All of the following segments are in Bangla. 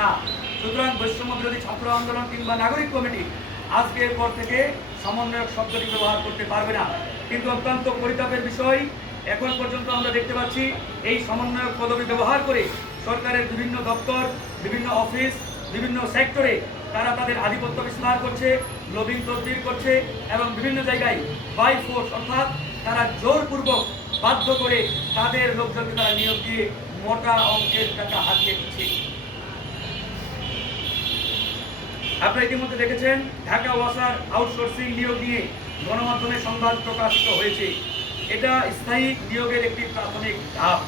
না। সুতরাং বৈষম্য বিরোধী ছাত্র আন্দোলন কিংবা নাগরিক কমিটি আজকের পর থেকে সমন্বয়ক শব্দটি ব্যবহার করতে পারবে না। কিন্তু অত্যন্ত পরিতাপের বিষয়, এখন পর্যন্ত আমরা দেখতে পাচ্ছি এই সমন্বয়ক পদবি ব্যবহার করে সরকারের বিভিন্ন দপ্তর, বিভিন্ন অফিস, বিভিন্ন সেক্টরে তারা তাদের আধিপত্য বিস্তার করছে, লবিং তদবির করছে এবং বিভিন্ন জায়গায় বাই ফোর্স অর্থাৎ তারা জোরপূর্বক বাধ্য করে তাদের লোকজনকে তারা নিয়োগ দিয়ে মোটা অঙ্কের টাকা হাতিয়ে দিচ্ছে। আপনারা ইতিমধ্যে দেখেছেন ঢাকা ওয়াসার আউটসোর্সিং নিয়োগ নিয়ে গণমাধ্যমে সংবাদ প্রকাশিত হয়েছে। এটা স্থায়ী নিয়োগের একটি প্রাথমিক ধাপ।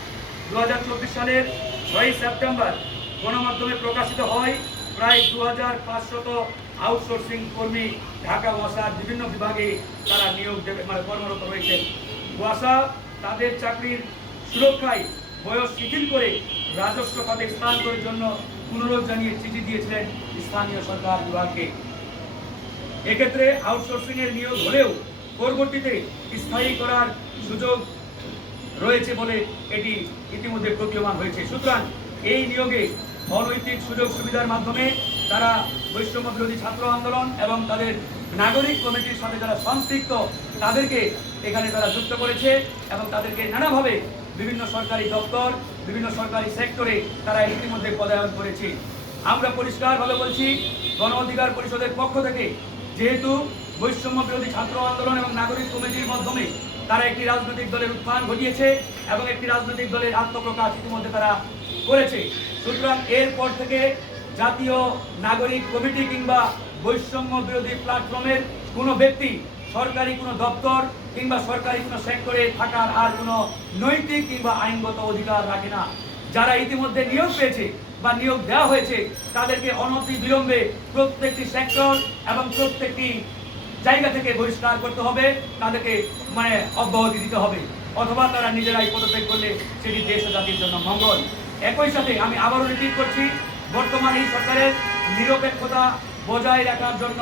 2024 সালের 6 সেপ্টেম্বর গণমাধ্যমে প্রকাশিত হয় প্রায় 2500 আউটসোর্সিং কর্মী ঢাকা ওয়াসার বিভিন্ন বিভাগে তারা নিয়োগ দেবে কর্মরত রয়েছেন। ওয়াসা তাদের চাকরির সুরক্ষায় বয়স শিথিল করে রাজস্ব খাতে স্থানান্তরের জন্য অনুরোধ জানিয়ে চিঠি দিয়েছিলেন স্থানীয় সরকার বিভাগকে। এক্ষেত্রে আউটসোর্সিং এর নিয়োগ হলেও পরবর্তীতে স্থায়ী করার সুযোগ রয়েছে বলে এটি ইতিমধ্যে প্রতীয়মান হয়েছে। সুতরাং এই নিয়োগে অনৈতিক সুযোগ সুবিধার মাধ্যমে তারা বৈষম্য বিরোধী ছাত্র আন্দোলন এবং তাদের নাগরিক কমিটির সাথে যারা সম্পৃক্ত তাদেরকে এখানে তারা যুক্ত করেছে এবং তাদেরকে নানাভাবে বিভিন্ন সরকারি দপ্তর, বিভিন্ন সরকারি সেক্টরে তারা ইতিমধ্যে পদায়ন করেছে। আমরা পরিষ্কারভাবে বলছি, গণ অধিকার পরিষদের পক্ষ থেকে যেহেতু বৈষম্য বিরোধী ছাত্র আন্দোলন এবং নাগরিক কমিটির মাধ্যমে তারা একটি রাজনৈতিক দলের উত্থান ঘটিয়েছে এবং একটি রাজনৈতিক দলের আত্মপ্রকাশ ইতিমধ্যে তারা করেছে, সুতরাং এরপর থেকে জাতীয় নাগরিক কমিটি কিংবা বৈষম্য বিরোধী প্ল্যাটফর্মের কোনো ব্যক্তি সরকারি কোনো দপ্তর কিংবা সরকারি কোনো সেক্টরে থাকার আর কোনো নৈতিক কিংবা আইনগত অধিকার রাখে না। যারা ইতিমধ্যে নিয়োগ পেয়েছে বা নিয়োগ দেওয়া হয়েছে তাদেরকে অনতি বিলম্বে প্রত্যেকটি সেক্টর এবং প্রত্যেকটি জায়গা থেকে বহিষ্কার করতে হবে, তাদেরকে অব্যাহতি দিতে হবে, অথবা তারা নিজেরাই পদত্যাগ করলে সেটি দেশ ও জাতির জন্য মঙ্গল। একই সাথে আমি আবারও রিপিট করছি, বর্তমান এই সরকারের নিরপেক্ষতা বজায় রাখার জন্য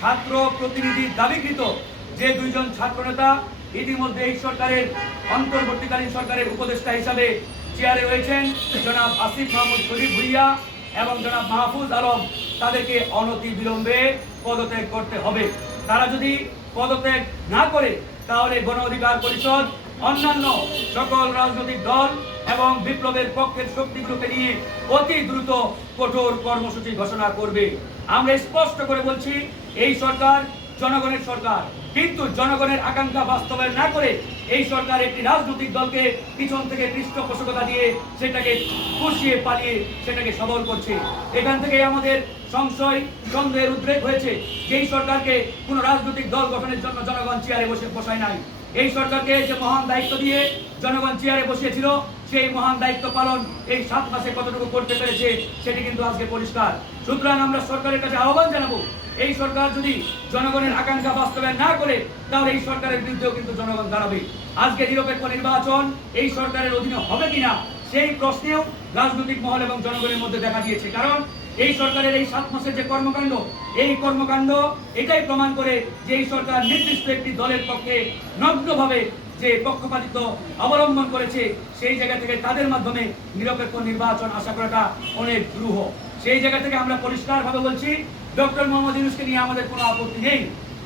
ছাত্র প্রতিনিধির দাবিকৃত যে দুইজন ছাত্রনেতা ইতিমধ্যে এই সরকারের অন্তর্বর্তীকালীন সরকারের উপদেষ্টা হিসাবে চেয়ারে রয়েছেন, জনাব আসিফ মাহমুদ শরীফ ভুইয়া এবং জনাব মাহফুজ আলম, তাদেরকে অনতি বিলম্বে পদত্যাগ করতে হবে। তারা যদি পদত্যাগ না করে তাহলে গণ অধিকার পরিষদ অন্যান্য সকল রাজনৈতিক দল এবং বিপ্লবের পক্ষের শক্তিগুলোকে নিয়ে অতি দ্রুত কঠোর কর্মসূচি ঘোষণা করবে। আমরা স্পষ্ট করে বলছি, এই সরকার জনগণের সরকার, কিন্তু জনগণের আকাঙ্ক্ষা বাস্তবায়ন না করে এই সরকার একটি রাজনৈতিক দলকে পিছন থেকে পৃষ্ঠপোষকতা দিয়ে সেটাকে পুষিয়ে পালিয়ে সেটাকে সবল করছে। এখান থেকে আমাদের সংশয় সন্দেহের উদ্রেক হয়েছে যে এই সরকারকে কোনো রাজনৈতিক দল গঠনের জন্য জনগণ চেয়ারে বসায় নাই। এই সরকারকে যে মহান দায়িত্ব দিয়ে জনগণ চেয়ারে বসিয়েছিল সেই মহান দায়িত্ব পালন এই 7 মাসে কতটুকু করতে পেরেছে সেটি কিন্তু আজকে পরিষ্কার। সুতরাং আমরা সরকারের কাছে আহ্বান জানাবো, এই সরকার যদি জনগণের আকাঙ্ক্ষা বাস্তবায়ন না করে তাহলে এই সরকারের বিরুদ্ধেও কিন্তু জনগণ দাঁড়াবে। আজকে নিরপেক্ষ নির্বাচন এই সরকারের অধীনে হবে কিনা সেই প্রশ্নেও রাজনৈতিক মহল এবং জনগণের মধ্যে দেখা দিয়েছে। কারণ এই সরকারের এই 7 মাসের যে কর্মকাণ্ড, এই কর্মকাণ্ড এটাই প্রমাণ করে যে এই সরকার নির্দিষ্ট একটি দলের পক্ষে নগ্নভাবে যে পক্ষপাতিত্ব অবলম্বন করেছে, সেই জায়গা থেকে তাদের মাধ্যমে নিরপেক্ষ নির্বাচন আশা করাটা অনেক দুরূহ। সেই জায়গা থেকে আমরা পরিষ্কারভাবে বলছি, ডক্টর মোহাম্মদ ইউনূসকে নিয়ে আমাদের কোনো আপত্তি নেই,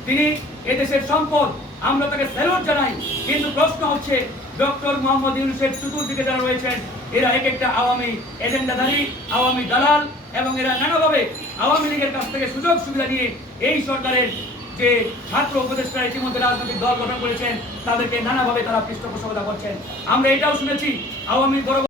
তিনি এদেশের সম্পদ, আমরা তাকে স্যালুট জানাই। কিন্তু প্রশ্ন হচ্ছে ডক্টর মোহাম্মদ ইউনূসের চতুর্দিকে যারা রয়েছেন এরা এক একটা আওয়ামী এজেন্ডাধারী, আওয়ামী দালাল এবং এরা নানাভাবে আওয়ামী লীগের কাছ থেকে সুযোগ সুবিধা নিয়ে এই সরকারের যে ছাত্র উপদেষ্টা ইতিমধ্যে রাজনৈতিক দল গঠন করেছেন তাদেরকে নানাভাবে তারা পৃষ্ঠপোষকতা করছেন। আমরা এটাও শুনেছি আওয়ামী